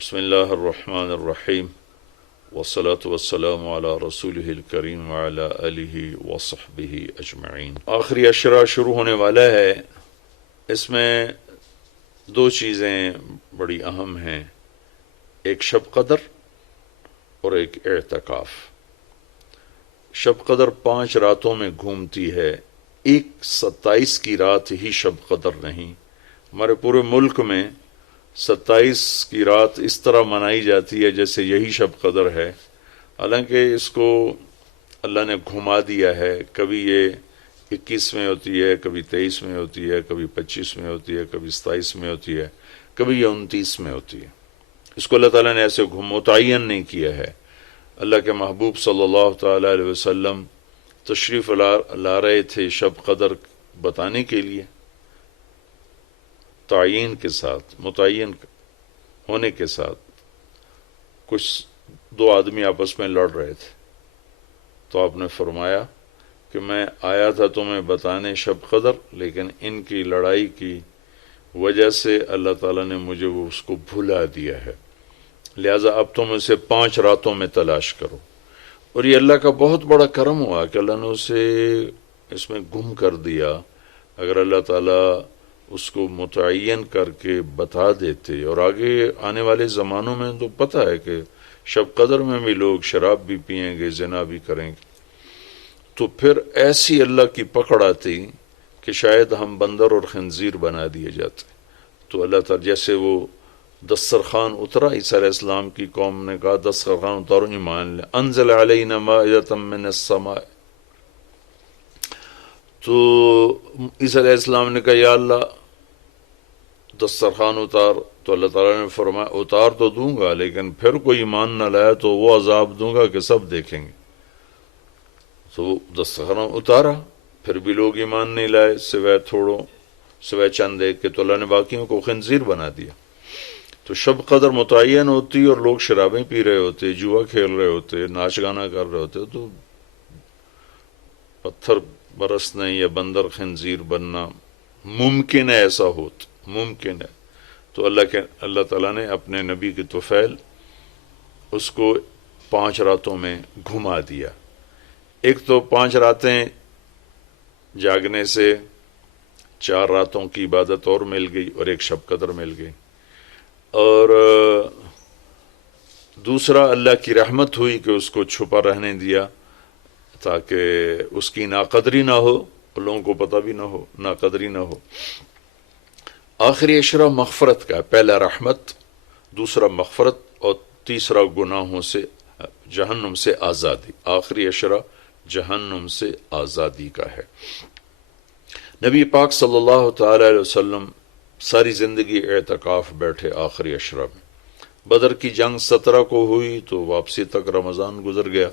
بسم اللہ الرحمن الرحیم والصلاة والسلام علی رسولہ الکریم وعلی آلہ وصحبہ اجمعین۔ آخری عشرہ شروع ہونے والا ہے۔ اس میں دو چیزیں بڑی اہم ہیں، ایک شب قدر اور ایک اعتکاف۔ شب قدر 5 راتوں میں گھومتی ہے، ایک 27 کی رات ہی شب قدر نہیں۔ ہمارے پورے ملک میں 27 کی رات اس طرح منائی جاتی ہے جیسے یہی شب قدر ہے، حالانکہ اس کو اللہ نے گھما دیا ہے۔ کبھی یہ 21 میں ہوتی ہے، کبھی 23 میں ہوتی ہے، کبھی 25 میں ہوتی ہے، کبھی 27 میں ہوتی ہے، کبھی یہ 29 میں ہوتی ہے۔ اس کو اللہ تعالیٰ نے ایسے متعین نہیں کیا ہے۔ اللہ کے محبوب صلی اللہ تعالیٰ علیہ وسلم تشریف لا رہے تھے شب قدر بتانے کے لیے، تعین کے ساتھ، متعین ہونے کے ساتھ۔ کچھ 2 آدمی آپس میں لڑ رہے تھے، تو آپ نے فرمایا کہ میں آیا تھا تمہیں بتانے شب قدر، لیکن ان کی لڑائی کی وجہ سے اللہ تعالیٰ نے مجھے اس کو بھلا دیا ہے، لہٰذا اب تم اسے 5 راتوں میں تلاش کرو۔ اور یہ اللہ کا بہت بڑا کرم ہوا کہ اللہ نے اسے اس میں گم کر دیا۔ اگر اللہ تعالیٰ اس کو متعین کر کے بتا دیتے، اور آگے آنے والے زمانوں میں تو پتہ ہے کہ شب قدر میں بھی لوگ شراب بھی پئیں گے، زنا بھی کریں گے، تو پھر ایسی اللہ کی پکڑ آتی کہ شاید ہم بندر اور خنزیر بنا دیے جاتے۔ تو اللہ تعالیٰ جیسے وہ دسترخوان اترا، عیسیٰ علیہ السلام کی قوم نے کہا دسترخوان اتارو، ایمان لے، انزل علینا مائدۃ من السماء، تو عیسیٰ علیہ السلام نے کہا یا اللہ دسترخوان اتار، تو اللہ تعالیٰ نے فرمایا اتار تو دوں گا، لیکن پھر کوئی ایمان نہ لایا تو وہ عذاب دوں گا کہ سب دیکھیں گے۔ تو دسترخوان اتارا، پھر بھی لوگ ایمان نہیں لائے، سوائے چند ایک کے، تو اللہ نے باقیوں کو خنزیر بنا دیا۔ تو شب قدر متعین ہوتی اور لوگ شرابیں پی رہے ہوتے، جوا کھیل رہے ہوتے، ناچ گانا کر رہے ہوتے، تو پتھر برسنے یا بندر خنزیر بننا ممکن ہے، ایسا ممکن ہے۔ تو اللہ تعالیٰ نے اپنے نبی کی طفیل اس کو 5 راتوں میں گھما دیا۔ ایک تو 5 راتیں جاگنے سے 4 راتوں کی عبادت اور مل گئی، اور ایک شب قدر مل گئی، اور دوسرا اللہ کی رحمت ہوئی کہ اس کو چھپا رہنے دیا تاکہ اس کی ناقدری نہ ہو اور لوگوں کو پتہ بھی نہ ہو، ناقدری نہ ہو۔ آخری عشرہ مغفرت کا، پہلا رحمت، دوسرا مغفرت، اور تیسرا گناہوں سے، جہنم سے آزادی۔ آخری عشرہ جہنم سے آزادی کا ہے۔ نبی پاک صلی اللہ تعالی علیہ وسلم ساری زندگی اعتکاف بیٹھے آخری عشرہ میں۔ بدر کی جنگ 17 کو ہوئی تو واپسی تک رمضان گزر گیا،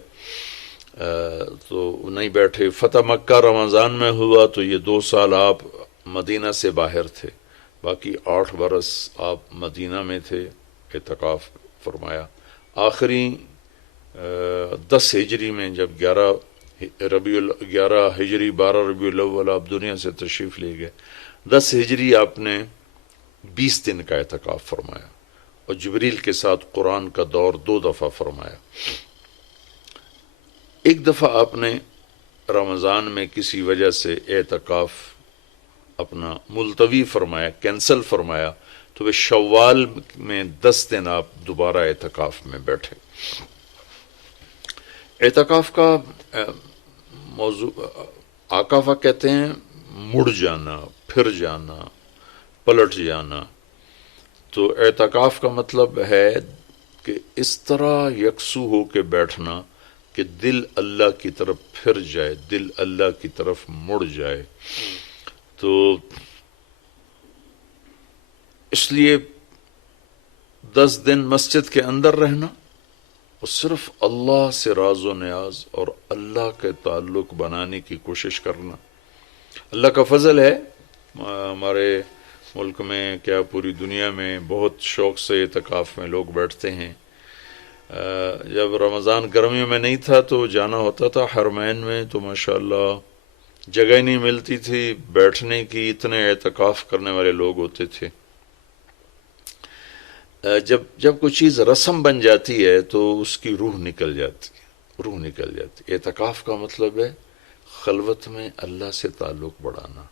تو نہیں بیٹھے۔ فتح مکہ رمضان میں ہوا تو یہ 2 سال آپ مدینہ سے باہر تھے، باقی 8 برس آپ مدینہ میں تھے، اعتکاف فرمایا۔ آخری 10 ہجری میں جب 11 ہجری 12 ربیع الاول آپ دنیا سے تشریف لے گئے، 10 ہجری آپ نے 20 دن کا اعتکاف فرمایا، اور جبریل کے ساتھ قرآن کا دور 2 دفعہ فرمایا۔ ایک دفعہ آپ نے رمضان میں کسی وجہ سے اعتکاف اپنا ملتوی فرمایا، کینسل فرمایا، تو وہ شوال میں 10 دن آپ دوبارہ اعتکاف میں بیٹھے۔ اعتکاف کا موضوع آکافہ کہتے ہیں مڑ جانا، پھر جانا، پلٹ جانا۔ تو اعتکاف کا مطلب ہے کہ اس طرح یکسو ہو کے بیٹھنا کہ دل اللہ کی طرف پھر جائے، دل اللہ کی طرف مڑ جائے۔ تو اس لیے 10 دن مسجد کے اندر رہنا اور صرف اللہ سے راز و نیاز اور اللہ کے تعلق بنانے کی کوشش کرنا۔ اللہ کا فضل ہے، ہمارے ملک میں کیا پوری دنیا میں بہت شوق سے اعتکاف میں لوگ بیٹھتے ہیں۔ جب رمضان گرمیوں میں نہیں تھا تو جانا ہوتا تھا حرمین میں، تو ماشاءاللہ جگہ نہیں ملتی تھی بیٹھنے کی، اتنے اعتکاف کرنے والے لوگ ہوتے تھے۔ جب کوئی چیز رسم بن جاتی ہے تو اس کی روح نکل جاتی ہے، روح نکل جاتی ہے۔ اعتکاف کا مطلب ہے خلوت میں اللہ سے تعلق بڑھانا،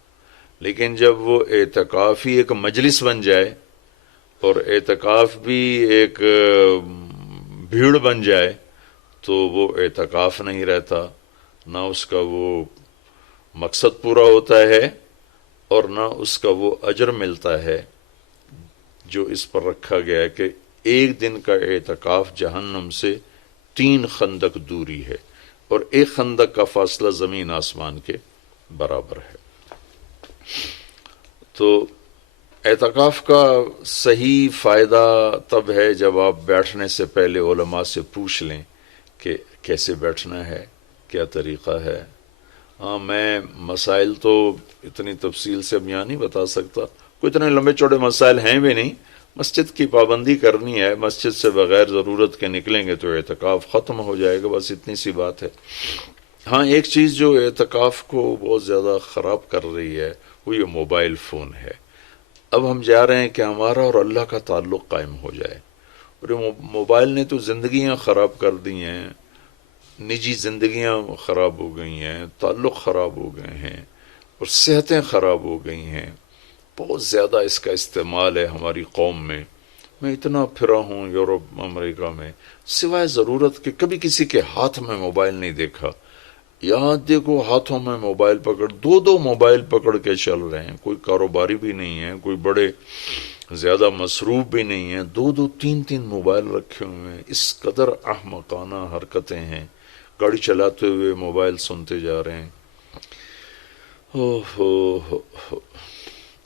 لیکن جب وہ اعتکاف ہی ایک مجلس بن جائے اور اعتکاف بھی ایک بھیڑ بن جائے تو وہ اعتکاف نہیں رہتا، نہ اس کا وہ مقصد پورا ہوتا ہے اور نہ اس کا وہ اجر ملتا ہے جو اس پر رکھا گیا ہے کہ ایک دن کا اعتکاف جہنم سے 3 خندق دوری ہے، اور ایک خندق کا فاصلہ زمین آسمان کے برابر ہے۔ تو اعتکاف کا صحیح فائدہ تب ہے جب آپ بیٹھنے سے پہلے علماء سے پوچھ لیں کہ کیسے بیٹھنا ہے، کیا طریقہ ہے۔ ہاں، میں مسائل تو اتنی تفصیل سے اب یہاں نہیں بتا سکتا، کوئی اتنے لمبے چوڑے مسائل ہیں بھی نہیں۔ مسجد کی پابندی کرنی ہے، مسجد سے بغیر ضرورت کے نکلیں گے تو اعتکاف ختم ہو جائے گا، بس اتنی سی بات ہے۔ ہاں، ایک چیز جو اعتکاف کو بہت زیادہ خراب کر رہی ہے وہ یہ موبائل فون ہے۔ اب ہم جا رہے ہیں کہ ہمارا اور اللہ کا تعلق قائم ہو جائے، اور یہ موبائل نے تو زندگیاں خراب کر دی ہیں، نجی زندگیاں خراب ہو گئی ہیں، تعلق خراب ہو گئے ہیں، اور صحتیں خراب ہو گئی ہیں۔ بہت زیادہ اس کا استعمال ہے ہماری قوم میں۔ میں اتنا پھرا ہوں یورپ امریکہ میں، سوائے ضرورت کے کبھی کسی کے ہاتھ میں موبائل نہیں دیکھا۔ یہاں دیکھو ہاتھوں میں موبائل پکڑ، 2 موبائل پکڑ کے چل رہے ہیں، کوئی کاروباری بھی نہیں ہے، کوئی بڑے زیادہ مصروف بھی نہیں ہیں، 2 3 موبائل رکھے ہوئے ہیں۔ اس قدر احمقانہ حرکتیں ہیں، گاڑی چلاتے ہوئے موبائل سنتے جا رہے ہیں۔ ہو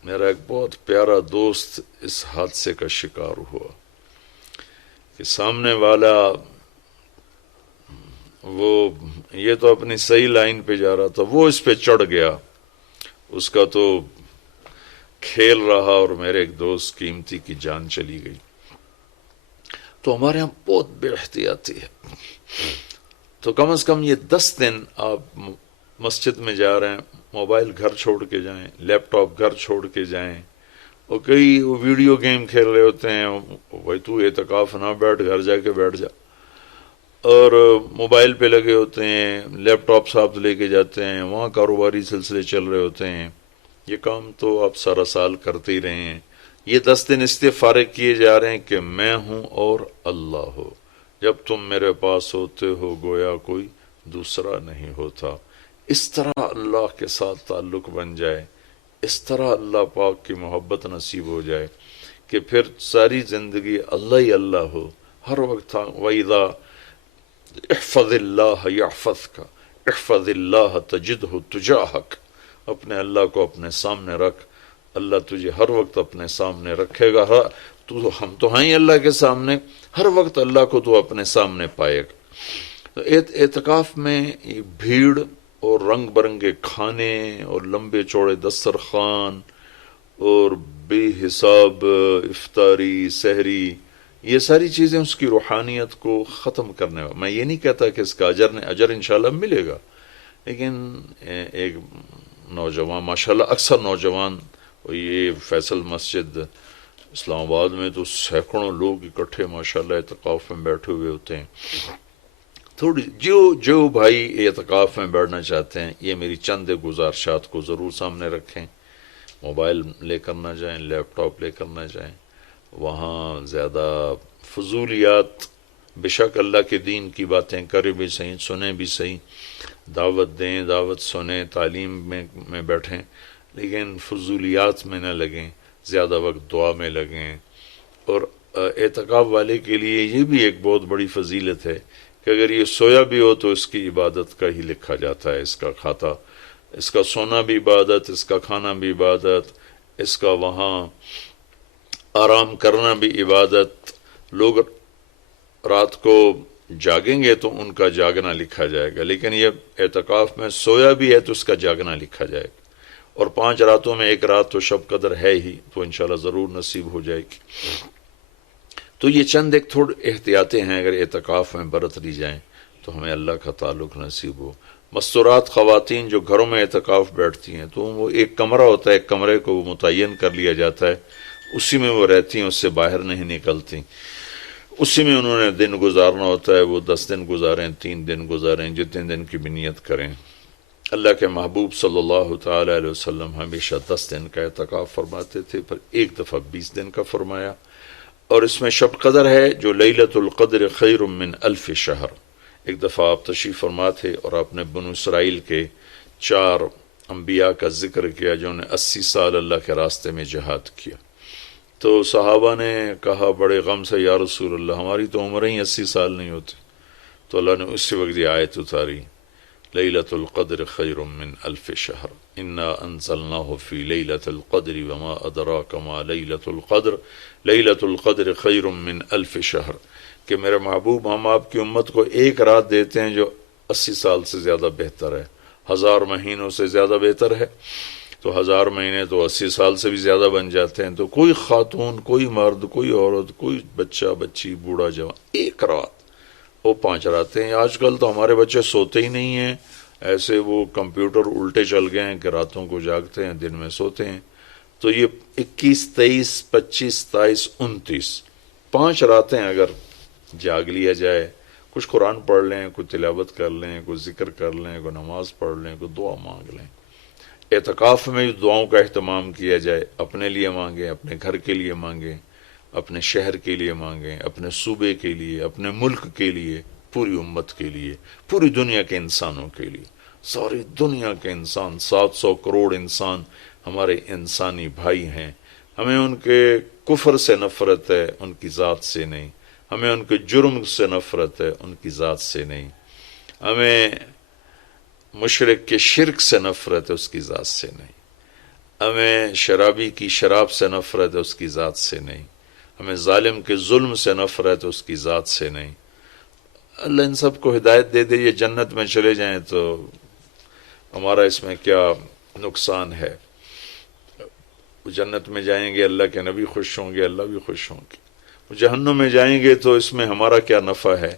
میرا ایک بہت پیارا دوست اس حادثے کا شکار ہوا کہ سامنے والا وہ یہ تو اپنی صحیح لائن پہ جا رہا تھا، وہ اس پہ چڑھ گیا، اس کا تو کھیل رہا اور میرے ایک دوست قیمتی کی جان چلی گئی۔ تو ہمارے ہاں بہت بے احتیاطی ہے۔ تو کم از کم یہ 10 دن آپ مسجد میں جا رہے ہیں، موبائل گھر چھوڑ کے جائیں، لیپ ٹاپ گھر چھوڑ کے جائیں، اور کئی وہ ویڈیو گیم کھیل رہے ہوتے ہیں، بھائی تو اعتکاف نہ بیٹھ، گھر جا کے بیٹھ جا، اور موبائل پہ لگے ہوتے ہیں، لیپ ٹاپ ساتھ لے کے جاتے ہیں، وہاں کاروباری سلسلے چل رہے ہوتے ہیں۔ یہ کام تو آپ سارا سال کرتے ہی رہے ہیں۔ یہ 10 دن اس لیے فارغ کیے جا رہے ہیں کہ میں ہوں اور اللہ ہو، جب تم میرے پاس ہوتے ہو گویا کوئی دوسرا نہیں ہوتا۔ اس طرح اللہ کے ساتھ تعلق بن جائے، اس طرح اللہ پاک کی محبت نصیب ہو جائے کہ پھر ساری زندگی اللہ ہی اللہ ہو، ہر وقت وَإِذَا احفظ اللہ یحفظک، احفظ اللہ تجدہ تجاہک، اپنے اللہ کو اپنے سامنے رکھ، اللہ تجھے ہر وقت اپنے سامنے رکھے گا۔ ہم تو ہیں ہی اللہ کے سامنے، ہر وقت اللہ کو تو اپنے سامنے پائے گا۔ تو اعتکاف میں بھیڑ اور رنگ برنگے کھانے اور لمبے چوڑے دسترخوان اور بے حساب افطاری سحری، یہ ساری چیزیں اس کی روحانیت کو ختم کرنے والا۔ میں یہ نہیں کہتا کہ اس کا اجر انشاءاللہ ملے گا، لیکن ایک نوجوان ماشاءاللہ اکثر نوجوان، یہ فیصل مسجد اسلام آباد میں تو سینکڑوں لوگ اکٹھے ماشاءاللہ اعتکاف میں بیٹھے ہوئے ہوتے ہیں۔ تھوڑی جو بھائی اعتکاف میں بیٹھنا چاہتے ہیں، یہ میری چند گزارشات کو ضرور سامنے رکھیں۔ موبائل لے کر نہ جائیں، لیپ ٹاپ لے کر نہ جائیں، وہاں زیادہ فضولیات، بے شک اللہ کے دین کی باتیں کریں بھی صحیح، سنیں بھی صحیح، دعوت دیں، دعوت سنیں، تعلیم میں بیٹھیں، لیکن فضولیات میں نہ لگیں، زیادہ وقت دعا میں لگیں۔ اور اعتکاف والے کے لیے یہ بھی ایک بہت بڑی فضیلت ہے کہ اگر یہ سویا بھی ہو تو اس کی عبادت کا ہی لکھا جاتا ہے، اس کا کھاتا، اس کا سونا بھی عبادت، اس کا کھانا بھی عبادت، اس کا وہاں آرام کرنا بھی عبادت۔ لوگ رات کو جاگیں گے تو ان کا جاگنا لکھا جائے گا، لیکن یہ اعتکاف میں سویا بھی ہے تو اس کا جاگنا لکھا جائے گا، اور 5 راتوں میں 1 رات تو شب قدر ہے ہی، تو انشاءاللہ ضرور نصیب ہو جائے گی۔ تو یہ چند ایک تھوڑے احتیاطیں ہیں، اگر اعتکاف میں برت لی جائیں تو ہمیں اللہ کا تعلق نصیب ہو۔ مستورات خواتین جو گھروں میں اعتکاف بیٹھتی ہیں تو وہ ایک کمرہ ہوتا ہے، ایک کمرے کو متعین کر لیا جاتا ہے، اسی میں وہ رہتی ہیں، اس سے باہر نہیں نکلتی، اسی میں انہوں نے دن گزارنا ہوتا ہے۔ وہ 10 دن گزاریں، 3 دن گزاریں، جتنے دن کی بھی نیت کریں۔ اللہ کے محبوب صلی اللہ تعالی علیہ وسلم ہمیشہ 10 دن کا اعتکاف فرماتے تھے، پھر ایک دفعہ 20 دن کا فرمایا۔ اور اس میں شب قدر ہے جو لیلۃ القدر خیر من الف شہر۔ ایک دفعہ آپ تشریف فرما تھے اور آپ نے بنو اسرائیل کے 4 انبیاء کا ذکر کیا جنہوں نے 80 سال اللہ کے راستے میں جہاد کیا۔ تو صحابہ نے کہا بڑے غم سے، یا رسول اللہ ہماری تو عمریں ہی 80 سال نہیں ہوتی۔ تو اللہ نے اسی وقت یہ آیت اتاری، لیلۃ القدر خیر من الف شہر انا انزلناہ فی لیلۃ القدر وما ادراک ما لیلۃ القدر لیلۃ القدر خیر من الف شہر، کہ میرے محبوب ہم آپ کی امت کو ایک رات دیتے ہیں جو 80 سال سے زیادہ بہتر ہے، 1000 مہینوں سے زیادہ بہتر ہے۔ تو 1000 مہینے تو 80 سال سے بھی زیادہ بن جاتے ہیں۔ تو کوئی خاتون، کوئی مرد، کوئی عورت، کوئی بچہ بچی، بوڑھا جوان، ایک رات، وہ 5 راتیں ہیں۔ آج کل تو ہمارے بچے سوتے ہی نہیں ہیں، ایسے وہ کمپیوٹر الٹے چل گئے ہیں کہ راتوں کو جاگتے ہیں، دن میں سوتے ہیں۔ تو یہ 21، 23، 25، 27، 29 5 راتیں اگر جاگ لیا جائے، کچھ قرآن پڑھ لیں، کوئی تلاوت کر لیں، کوئی ذکر کر لیں، کوئی نماز پڑھ لیں، کوئی دعا مانگ لیں۔ اعتکاف میں دعاؤں کا اہتمام کیا جائے، اپنے لیے مانگیں، اپنے گھر کے لیے مانگیں، اپنے شہر کے لیے مانگیں، اپنے صوبے کے لیے، اپنے ملک کے لیے، پوری امت کے لیے، پوری دنیا کے انسانوں کے لیے۔ ساری دنیا کے انسان، 700 کروڑ انسان ہمارے انسانی بھائی ہیں۔ ہمیں ان کے کفر سے نفرت ہے، ان کی ذات سے نہیں۔ ہمیں ان کے جرم سے نفرت ہے، ان کی ذات سے نہیں۔ ہمیں مشرک کے شرک سے نفرت ہے، اس کی ذات سے نہیں۔ ہمیں شرابی کی شراب سے نفرت ہے، اس کی ذات سے نہیں۔ ہمیں ظالم کے ظلم سے نفرت ہے، اس کی ذات سے نہیں۔ اللہ ان سب کو ہدایت دے دے، یہ جنت میں چلے جائیں تو ہمارا اس میں کیا نقصان ہے؟ جنت میں جائیں گے، اللہ کے نبی خوش ہوں گے، اللہ بھی خوش ہوں گے۔ جہنم میں جائیں گے تو اس میں ہمارا کیا نفع ہے؟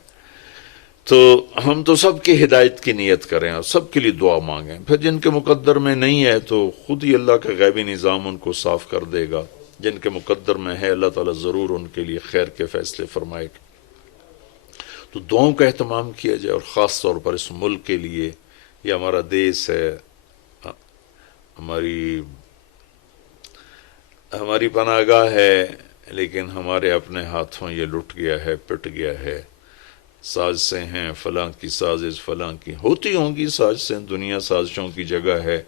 تو ہم تو سب کی ہدایت کی نیت کریں اور سب کے لیے دعا مانگیں۔ پھر جن کے مقدر میں نہیں ہے تو خود ہی اللہ کا غیبی نظام ان کو صاف کر دے گا۔ جن کے مقدر میں ہے اللہ تعالیٰ ضرور ان کے لیے خیر کے فیصلے فرمائے گا۔ تو دعاؤں کا اہتمام کیا جائے، اور خاص طور پر اس ملک کے لیے۔ یہ ہمارا دیس ہے، ہماری پناہ گاہ ہے، لیکن ہمارے اپنے ہاتھوں یہ لٹ گیا ہے، پٹ گیا ہے۔ سازشیں ہیں، فلاں کی سازش، فلاں کی ہوتی ہوں گی سازشیں، دنیا سازشوں کی جگہ ہے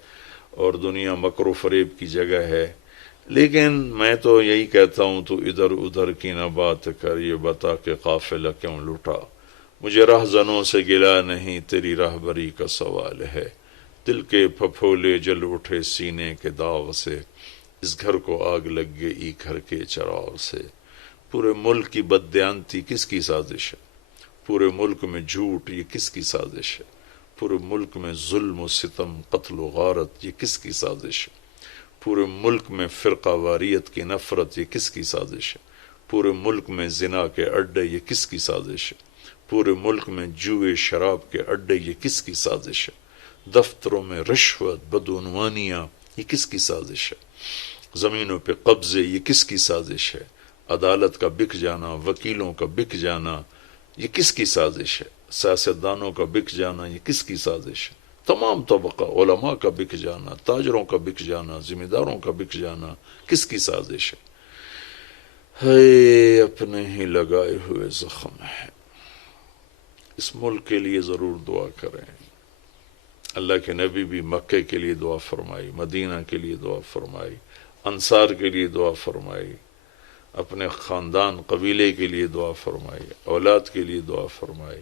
اور دنیا مکر و فریب کی جگہ ہے۔ لیکن میں تو یہی کہتا ہوں، تو ادھر ادھر کی نہ بات کر، یہ بتا کہ قافلہ کیوں لٹا۔ مجھے رہزنوں سے گلا نہیں، تیری راہبری کا سوال ہے۔ دل کے پھپھولے جل اٹھے سینے کے داغ سے، اس گھر کو آگ لگ گئی گھر کے چراغ سے۔ پورے ملک کی بددیانتی کس کی سازش ہے؟ پورے ملک میں جھوٹ، یہ کس کی سازش ہے؟ پورے ملک میں ظلم و ستم، قتل و غارت، یہ کس کی سازش ہے؟ پورے ملک میں فرقہ واریت کی نفرت، یہ کس کی سازش ہے؟ پورے ملک میں زنا کے اڈے، یہ کس کی سازش ہے؟ پورے ملک میں جوئے شراب کے اڈے، یہ کس کی سازش ہے؟ دفتروں میں رشوت، بدعنوانیاں، یہ کس کی سازش ہے؟ زمینوں پہ قبضے، یہ کس کی سازش ہے؟ عدالت کا بک جانا، وکیلوں کا بک جانا، یہ کس کی سازش ہے؟ سیاستدانوں کا بک جانا، یہ کس کی سازش ہے؟ تمام طبقہ، علماء کا بک جانا، تاجروں کا بک جانا، ذمہ داروں کا بک جانا، کس کی سازش ہے؟ اپنے ہی لگائے ہوئے زخم ہے۔ اس ملک کے لیے ضرور دعا کریں۔ اللہ کے نبی بھی مکے کے لیے دعا فرمائی، مدینہ کے لیے دعا فرمائی، انصار کے لیے دعا فرمائی، اپنے خاندان قبیلے کے لیے دعا فرمائی، اولاد کے لیے دعا فرمائی۔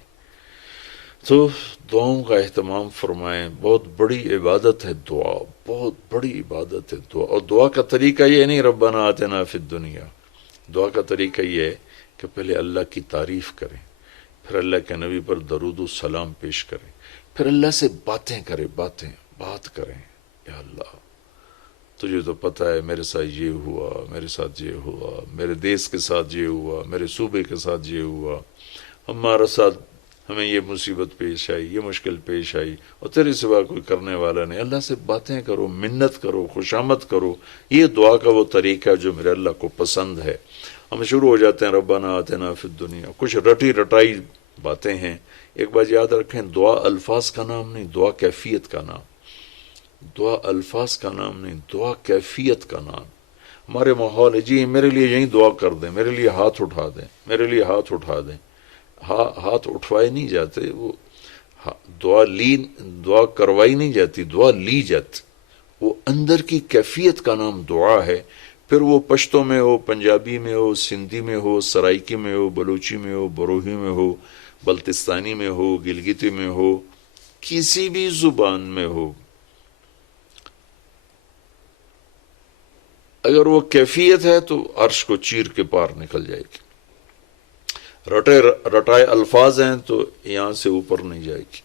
تو دعاؤں کا اہتمام فرمائیں۔ بہت بڑی عبادت ہے دعا، بہت بڑی عبادت ہے دعا۔ اور دعا کا طریقہ یہ نہیں ربنا آتنا فی الدنیا، دعا کا طریقہ یہ ہے کہ پہلے اللہ کی تعریف کریں، پھر اللہ کے نبی پر درود و سلام پیش کریں، پھر اللہ سے بات کریں۔ یا اللہ تجھے تو پتہ ہے میرے ساتھ یہ ہوا، میرے ساتھ یہ ہوا، میرے دیس کے ساتھ یہ ہوا، میرے صوبے کے ساتھ یہ ہوا، ہمیں یہ مصیبت پیش آئی، یہ مشکل پیش آئی، اور تیرے سوا کوئی کرنے والا نہیں، اللہ سے باتیں کرو، منت کرو، خوشامد کرو۔ یہ دعا کا وہ طریقہ جو میرے اللہ کو پسند ہے۔ ہم شروع ہو جاتے ہیں ربنا آتنا فی الدنیا، کچھ رٹی رٹائی باتیں ہیں۔ ایک بات یاد رکھیں، دعا الفاظ کا نام نہیں، دعا کیفیت کا نام۔ دعا الفاظ کا نام نہیں، دعا کیفیت کا نام۔ ہمارے ماحول ہے جی میرے لیے یہیں دعا کر دیں، میرے لیے ہاتھ اٹھا دیں، میرے لیے ہاتھ اٹھا دیں۔ ہاتھ اٹھوائے نہیں جاتے، وہ دعا کروائی نہیں جاتی، دعا لی جاتی۔ وہ اندر کی کیفیت کا نام دعا ہے۔ پھر وہ پشتو میں ہو، پنجابی میں ہو، سندھی میں ہو، سرائکی میں ہو، بلوچی میں ہو، بروہی میں ہو، بلتستانی میں ہو، گلگتی میں ہو، کسی بھی زبان میں ہو، اگر وہ کیفیت ہے تو عرش کو چیر کے پار نکل جائے گی۔ رٹائے الفاظ ہیں تو یہاں سے اوپر نہیں جائے گی۔